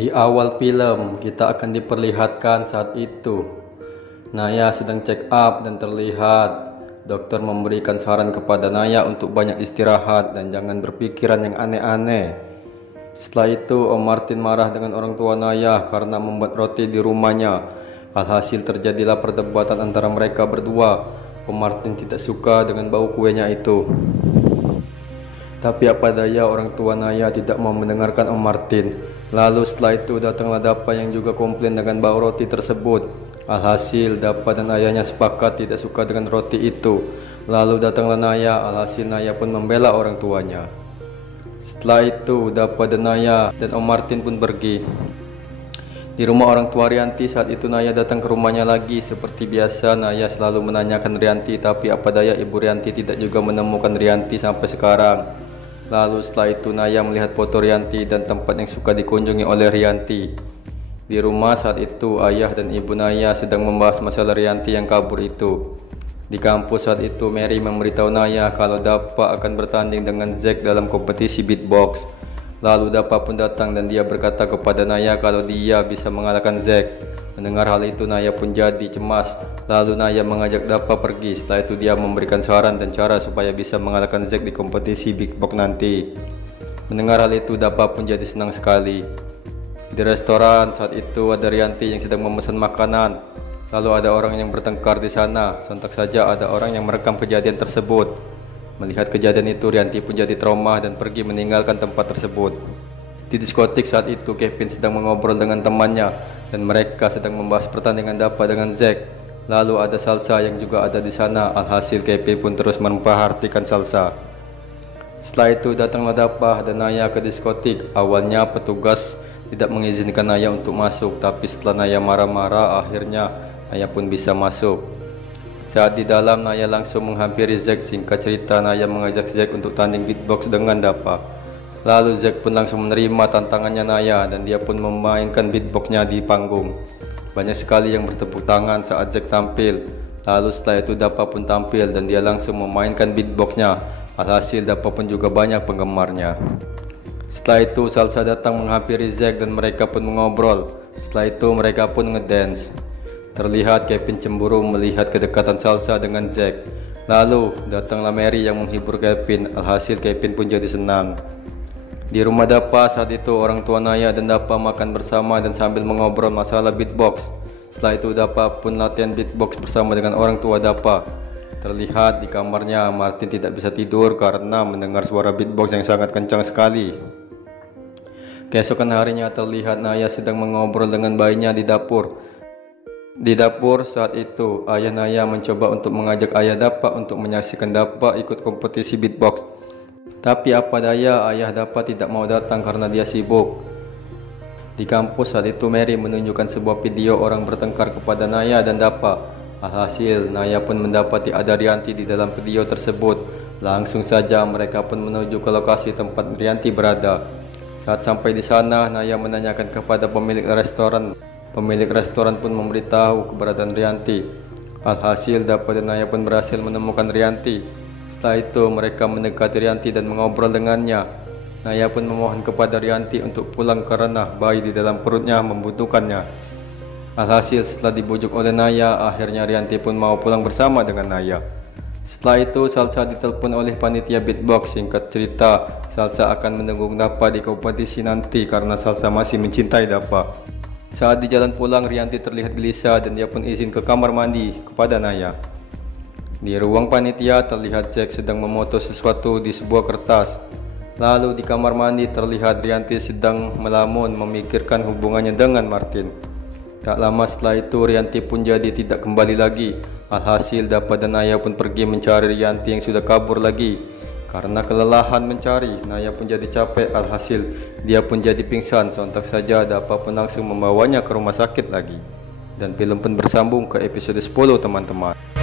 Di awal film, kita akan diperlihatkan saat itu Naya sedang check up dan terlihat dokter memberikan saran kepada Naya untuk banyak istirahat dan jangan berpikiran yang aneh-aneh. Setelah itu, Om Martin marah dengan orang tua Naya karena membuat roti di rumahnya. Alhasil terjadilah perdebatan antara mereka berdua. Om Martin tidak suka dengan bau kuenya itu. Tapi apa daya, orang tua Naya tidak mau mendengarkan Om Martin. Lalu setelah itu datanglah Dapa yang juga komplain dengan bau roti tersebut. Alhasil Dapa dan ayahnya sepakat tidak suka dengan roti itu. Lalu datanglah Naya, alhasil Naya pun membela orang tuanya. Setelah itu Dapa dan Naya dan Om Martin pun pergi. Di rumah orang tua Rianti saat itu Naya datang ke rumahnya lagi. Seperti biasa Naya selalu menanyakan Rianti, tapi apa daya ibu Rianti tidak juga menemukan Rianti sampai sekarang. Lalu setelah itu Naya melihat foto Rianti dan tempat yang suka dikunjungi oleh Rianti. Di rumah saat itu ayah dan ibu Naya sedang membahas masalah Rianti yang kabur itu. Di kampus saat itu Mary memberitahu Naya kalau Dapa akan bertanding dengan Zack dalam kompetisi beatbox. Lalu Dapa pun datang dan dia berkata kepada Naya kalau dia bisa mengalahkan Zack. Mendengar hal itu Naya pun jadi cemas. Lalu Naya mengajak Dapa pergi. Setelah itu dia memberikan saran dan cara supaya bisa mengalahkan Zack di kompetisi beatbox nanti. Mendengar hal itu Dapa pun jadi senang sekali. Di restoran saat itu ada Rianti yang sedang memesan makanan. Lalu ada orang yang bertengkar di sana. Sontak saja ada orang yang merekam kejadian tersebut. Melihat kejadian itu Rianti pun jadi trauma dan pergi meninggalkan tempat tersebut. Di diskotik saat itu Kevin sedang mengobrol dengan temannya dan mereka sedang membahas pertandingan Dapa dengan Zack. Lalu ada Salsa yang juga ada di sana. Alhasil Kevin pun terus memperhatikan Salsa. Setelah itu datanglah Dapa dan Naya ke diskotik. Awalnya petugas tidak mengizinkan Naya untuk masuk, tapi setelah Naya marah-marah akhirnya Naya pun bisa masuk. Saat di dalam Naya langsung menghampiri Zack. Singkat cerita Naya mengajak Zack untuk tanding beatbox dengan Dapa. Lalu Zack pun langsung menerima tantangannya Naya dan dia pun memainkan beatboxnya di panggung. Banyak sekali yang bertepuk tangan saat Zack tampil. Lalu setelah itu Dapa pun tampil dan dia langsung memainkan beatboxnya. Alhasil Dapa pun juga banyak penggemarnya. Setelah itu Salsa datang menghampiri Zack dan mereka pun mengobrol. Setelah itu mereka pun ngedance. Terlihat Kevin cemburu melihat kedekatan Salsa dengan Zack. Lalu datanglah Mary yang menghibur Kevin. Alhasil Kevin pun jadi senang. Di rumah Dapa saat itu orang tua Naya dan Dapa makan bersama dan sambil mengobrol masalah beatbox. Setelah itu Dapa pun latihan beatbox bersama dengan orang tua Dapa. Terlihat di kamarnya Martin tidak bisa tidur karena mendengar suara beatbox yang sangat kencang sekali. Keesokan harinya terlihat Naya sedang mengobrol dengan bayinya di dapur. Di dapur saat itu ayah Naya mencoba untuk mengajak ayah Dapa untuk menyaksikan Dapa ikut kompetisi beatbox. Tapi apa daya ayah Dapa tidak mau datang karena dia sibuk. Di kampus saat itu Mary menunjukkan sebuah video orang bertengkar kepada Naya dan Dapa. Alhasil Naya pun mendapati ada Rianti di dalam video tersebut. Langsung saja mereka pun menuju ke lokasi tempat Rianti berada. Saat sampai di sana Naya menanyakan kepada pemilik restoran. Pemilik restoran pun memberitahu keberadaan Rianti. Alhasil Dapa dan Naya pun berhasil menemukan Rianti. Setelah itu mereka mendekati Rianti dan mengobrol dengannya. Naya pun memohon kepada Rianti untuk pulang karena bayi di dalam perutnya membutuhkannya. Alhasil setelah dibujuk oleh Naya, akhirnya Rianti pun mau pulang bersama dengan Naya. Setelah itu Salsa ditelepon oleh panitia beatbox. Singkat cerita Salsa akan mendukung Dapa di kompetisi nanti karena Salsa masih mencintai Dapa. Saat di jalan pulang Rianti terlihat gelisah dan dia pun izin ke kamar mandi kepada Naya. Di ruang panitia terlihat Zack sedang memoto sesuatu di sebuah kertas. Lalu di kamar mandi terlihat Rianti sedang melamun memikirkan hubungannya dengan Martin. Tak lama setelah itu Rianti pun jadi tidak kembali lagi. Alhasil Dapa dan Naya pun pergi mencari Rianti yang sudah kabur lagi. Karena kelelahan mencari, Naya pun jadi capek. Alhasil dia pun jadi pingsan. Sontak saja Dapa pun langsung membawanya ke rumah sakit lagi. Dan film pun bersambung ke episode 10 teman-teman.